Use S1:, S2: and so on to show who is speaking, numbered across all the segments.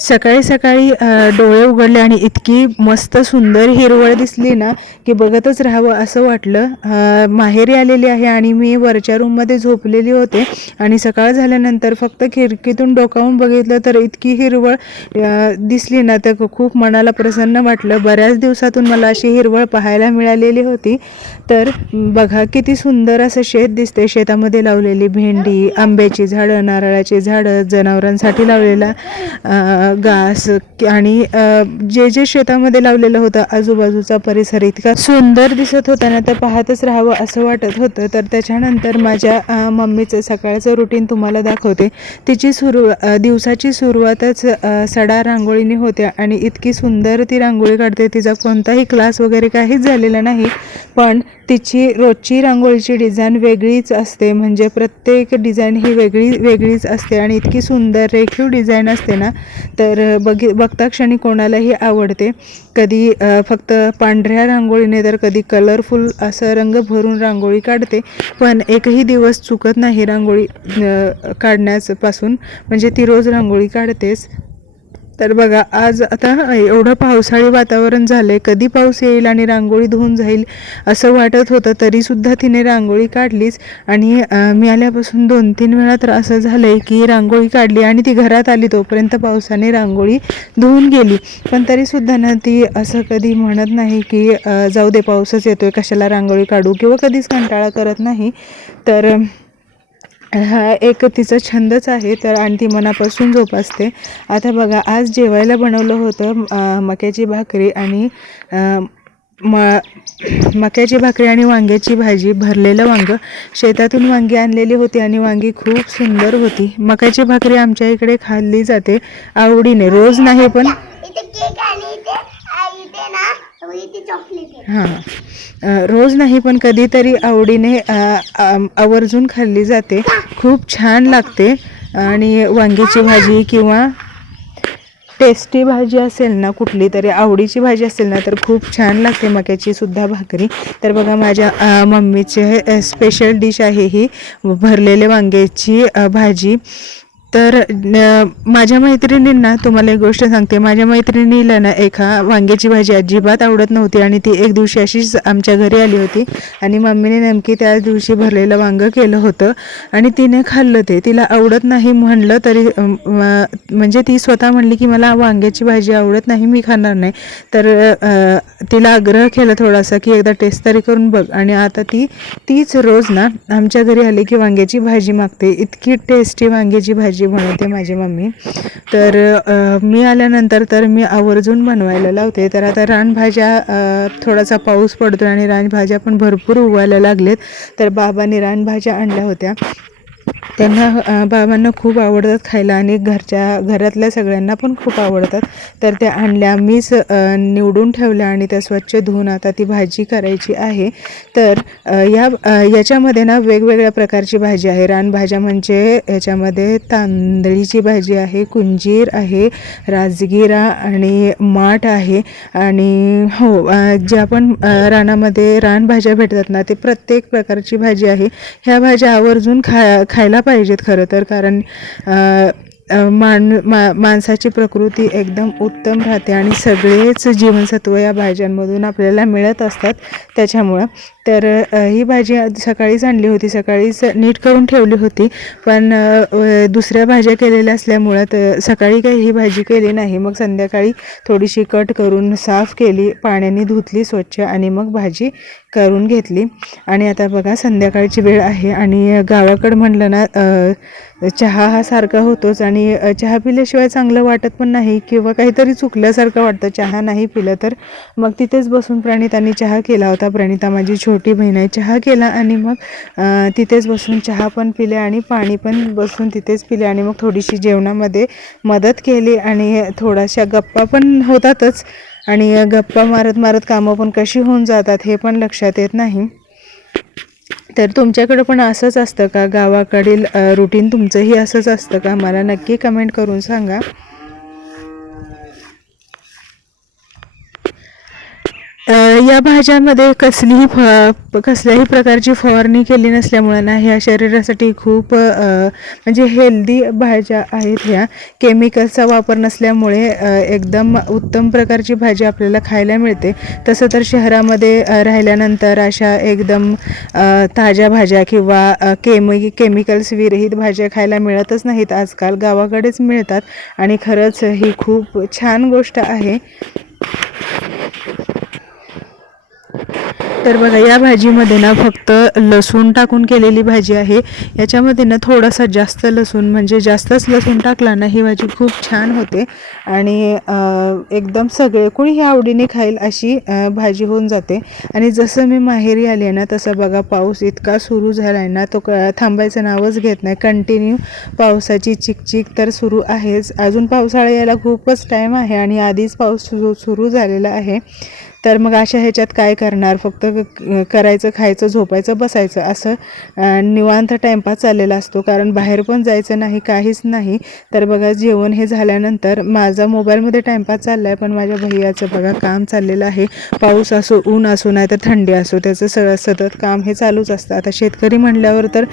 S1: सकाळी सकाळी डोळे उघडले आणि इतकी मस्त सुंदर हिरवळ दिसली ना की बघतच राहावं असं वाटलं. माहेरी आलेली आहे आणि मी वरच्या रूममध्ये झोपलेली होते. आणि सकाळ झाल्यानंतर फक्त खिडकीतून डोकावून बघितलं तर इतकी हिरवळ दिसली ना तर खूप मनाला प्रसन्न वाटलं. बऱ्याच दिवसातून मला अशी हिरवळ पाहायला मिळालेली होती. तर बघा किती सुंदर असं शेत दिसते शेतामध्ये लावलेली भेंडी आंब्याची झाडं नारळाची झाडं जनावरांसाठी लावलेला घास आणि जे जे शेतामध्ये लावलेलं होतं आजूबाजूचा परिसर इतका सुंदर दिसत होता ना तर पाहतच राहावं असं वाटत होतं. तर त्याच्यानंतर माझ्या मम्मीचं सकाळचं रुटीन तुम्हाला दाखवते. तिची सुरू दिवसाची सुरुवातच सडा रांगोळीने होते आणि इतकी सुंदर ती रांगोळी काढते. तिचा कोणताही क्लास वगैरे काहीच झालेला नाही पण तिची रोजची रांगोळीची डिझाईन वेगळीच असते. म्हणजे प्रत्येक डिझाईन ही वेगळी वेगळीच असते आणि इतकी सुंदर रेखीव डिझाईन असते ना तर बघी बघता क्षणी कोणालाही आवडते. कधी फक्त पांढऱ्या रांगोळीने तर कधी कलरफुल असं रंग भरून रांगोळी काढते. पण एकही दिवस चुकत नाही रांगोळी काढण्याचपासून म्हणजे ती रोज रांगोळी काढतेच तर बघा आज आता एवढं पावसाळी वातावरण झालं आहे कधी पाऊस येईल आणि रांगोळी धुवून जाईल असं वाटत होतं तरीसुद्धा तिने रांगोळी काढलीच. आणि मी आल्यापासून दोन तीन वेळा तर असं झालं आहे की रांगोळी काढली आणि ती घरात आली तोपर्यंत पावसाने रांगोळी धुवून गेली. पण तरीसुद्धा ना ती असं कधी म्हणत नाही की जाऊ दे पाऊसच येतोय कशाला रांगोळी काढू किंवा कधीच कंटाळा करत नाही. तर हा एक तिचा छंदच आहे तर आणि ती मनापासून जोपासते. आता बघा आज जेवायला बनवलं होतं मक्याची भाकरी आणि म मक्याची भाकरी आणि वांग्याची भाजी भरलेलं वांग. शेतातून वांगी आणलेली होती आणि वांगी खूप सुंदर होती. मक्याची भाकरी आमच्या इकडे खाल्ली जाते आवडीने. रोज नाही पण हां. रोज नाही पण कधीतरी आवडीने आवर्जून खाल्ली जाते. खूप छान लागते. आणि वांग्याची भाजी किंवा टेस्टी भाजी असेल ना कुठली तरी आवडीची भाजी असेल ना तर खूप छान लागते मक्याची सुद्धा भाकरी. तर बघा माझ्या मम्मीचे स्पेशल डिश आहे ही भरलेले वांग्याची भाजी. तर माझ्या मैत्रिणींना तुम्हाला एक गोष्ट सांगते. माझ्या मैत्रिणीला ना एका वांग्याची भाजी अजिबात आवडत नव्हती आणि ती एक दिवशी अशीच आमच्या घरी आली होती. आणि मम्मीने नेमकी त्याच दिवशी भरलेलं वांगं केलं होतं. आणि तिने खाल्लं ते. तिला आवडत नाही म्हणलं तरी म्हणजे ती स्वतः म्हणली की मला वांग्याची भाजी आवडत नाही मी खाणार नाही. तर तिला आग्रह केला थोडासा की एकदा टेस्ट तरी करून बघ. आणि आता ती तीच रोज ना आमच्या घरी आली की वांग्याची भाजी मागते. इतकी टेस्टी वांग्याची भाजी बनवते माझी मम्मी. तर मी आल्यानंतर तर मी आवर्जून बनवायला लावते. तर आता रानभाज्या थोडासा पाऊस पडतो आणि रानभाज्या पण भरपूर उगवायला लागलेत. तर बाबांनी रानभाज्या आणल्या होत्या. त्यांना बाबांना खूप आवडतात खायला आणि घरच्या घरातल्या सगळ्यांना पण खूप आवडतात. तर त्या आणल्या मीच निवडून ठेवल्या आणि त्या स्वच्छ धुवून आता ती भाजी करायची आहे. तर या याच्यामध्ये ना वेगवेगळ्या प्रकारची भाजी आहे. रानभाज्या म्हणजे याच्यामध्ये तांदळीची भाजी आहे कुंजीर आहे राजगिरा आणि माठ आहे आणि हो ज्या पण रानामध्ये रानभाज्या भेटतात ना ते प्रत्येक प्रकारची भाजी आहे. ह्या भाज्या आवर्जून खा खायला पाहिजेत खरं तर कारण अ, मान मा माणसाची प्रकृती एकदम उत्तम राहते आणि सगळेच जीवनसत्व या भाज्यांमधून आपल्याला मिळत असतात. त्याच्यामुळं तर ही भाजी आज सकाळीच आणली होती. सकाळीच नीट करून ठेवली होती. पण दुसऱ्या भाज्या केलेल्या असल्यामुळं तर सकाळी काही ही भाजी केली नाही. मग संध्याकाळी थोडीशी कट करून साफ केली पाण्याने धुतली स्वच्छ आणि मग भाजी करून घेतली. आणि आता बघा संध्याकाळची वेळ आहे आणि गावाकडं म्हणलं ना चहा हा सारखा होतोच आणि चहा पिल्याशिवाय चांगलं वाटत पण नाही किंवा काहीतरी चुकल्यासारखं वाटतं. चहा नाही पिलं तर मग तिथेच बसून प्रणितांनी चहा केला होता. प्रणिता माझी छोटी बहीण चहा केला आणि मग तिथेच बसून चहा पण पिले आणि पाणी पण बसून तिथेच पिले आणि मग थोडीशी जेवणामध्ये मदत केली आणि थोड्याशा गप्पा पण होतातच. आणि गप्पा मारत मारत कामं पण कशी होऊन जातात हे पण लक्षात येत नाही. तर तुमच्याकडं पण असंच असतं का? गावाकडील रुटीन तुमचंही असंच असतं का? मला नक्की कमेंट करून सांगा. या भाज्यांमध्ये कसलीही फ कसल्याही प्रकारची फवारणी केली नसल्यामुळं ना ह्या शरीरासाठी खूप म्हणजे हेल्दी भाज्या आहेत ह्या. केमिकल्सचा वापर नसल्यामुळे एकदम उत्तम प्रकारची भाजी आपल्याला खायला मिळते. तसं तर शहरामध्ये राहिल्यानंतर अशा एकदम ताज्या भाज्या किंवा केमि केमिकल्स विरहित भाज्या खायला मिळतच नाहीत. आजकाल गावाकडेच मिळतात. आणि खरंच ही खूप छान गोष्ट आहे. तर बघा या भाजीमध्ये ना फक्त लसूण टाकून केलेली भाजी आहे. याच्यामध्ये ना थोडासा जास्त लसूण म्हणजे जास्तच लसूण टाकला ना ही भाजी खूप छान होते. आणि एकदम सगळे कोणी ही आवडीने खाईल अशी भाजी होऊन जाते. आणि जसं मी माहेरी आले ना तसं बघा पाऊस इतका सुरू झाला आहे ना तो क थांबायचं नावच घेत नाही. कंटिन्यू पावसाची चिकचिक तर सुरू आहेच. अजून पावसाळा यायला खूपच टाईम आहे आणि आधीच पाऊस सुरू सुरू झालेला आहे. तर मग अशा ह्याच्यात काय करणार? फक्त करायचं खायचं झोपायचं बसायचं असं निवांत टाईमपास चाललेला असतो. कारण बाहेर पण जायचं नाही काहीच नाही. तर बघा जेवण हे झाल्यानंतर माझा मोबाईलमध्ये टाईमपास चालला आहे पण माझ्या भैयाचं बघा काम चाललेलं आहे. पाऊस असो ऊन असो नाही तर थंडी असो त्याचं स सतत काम हे चालूच असतं. आता शेतकरी म्हणल्यावर तर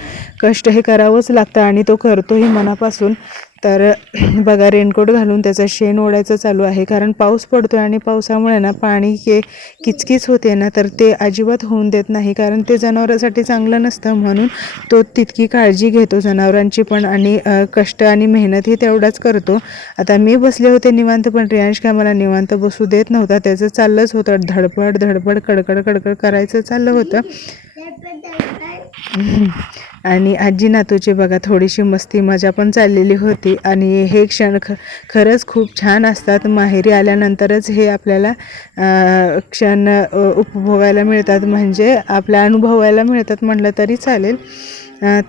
S1: कष्ट हे करावंच लागतं आणि तो करतोही मनापासून. तर बघा रेनकोट घालून त्याचं शेण ओढायचं चालू आहे. कारण पाऊस पडतो आणि पावसामुळे ना पाणी के किचकिच होते ना तर ते अजिबात होऊन देत नाही. कारण ते जनावरांसाठी चांगलं नसतं म्हणून तो तितकी काळजी घेतो जनावरांची पण आणि कष्ट आणि मेहनतही तेवढाच करतो. आता मी बसले होते निवांत पण रियांश काय मला निवांत बसू देत नव्हता. त्याचं चाललंच होतं. धडपड धडपड कडकड कडकड करायचं चाललं होतं. आणि आजी नातूची बघा थोडीशी मस्ती मजा पण चाललेली होती. आणि हे क्षण ख खरंच खूप छान असतात. माहेरी आल्यानंतरच हे आपल्याला क्षण उपभोगायला मिळतात. म्हणजे आपल्या अनुभवायला मिळतात म्हटलं तरी चालेल.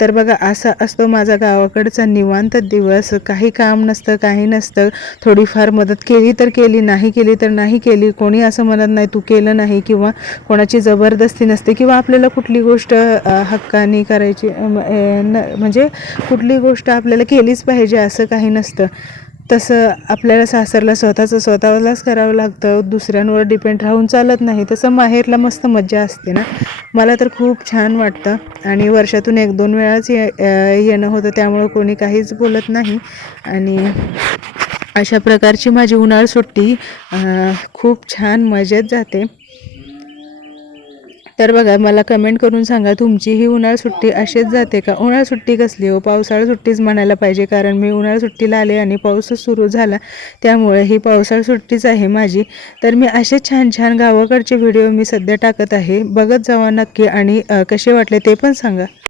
S1: तर बघा असा असतो माझा गावाकडचा निवांत दिवस. काही काम नसतं काही नसतं. थोडीफार मदत केली तर केली नाही केली तर नाही केली. कोणी असं म्हणत नाही तू केलं नाही किंवा कोणाची जबरदस्ती नसते किंवा आपल्याला कुठली गोष्ट हक्काने हक्कानी करायची न म्हणजे कुठली गोष्ट आपल्याला केलीच पाहिजे असं काही नसतं. तसं आपल्याला सासरला स्वतःचं स्वतःलाच करावं लागतं दुसऱ्यांवर डिपेंड राहून चालत नाही. तसं माहेरला मस्त मज्जा असते ना. मला तर खूप छान वाटतं. आणि वर्षातून एक दोन वेळाच ये येणं होतं त्यामुळं कोणी काहीच बोलत नाही. आणि अशा प्रकारची माझी उन्हाळ सुट्टी खूप छान मजेत जाते. तर बघा मला कमेंट करून सांगा तुमची ही उन्हाळ सुट्टी अशीच जाते का? उन्हाळ सुट्टी कसली हो? पावसाळा सुट्टीच म्हणायला पाहिजे कारण मी उन्हाळ सुट्टीला आले आणि पाऊसच सुरू झाला त्यामुळे ही पावसाळा सुट्टीच आहे माझी. तर मी असे छान छान गावाकडचे व्हिडिओ मी सध्या टाकत आहे. बघत जावा नक्की आणि कसे वाटले ते पण सांगा.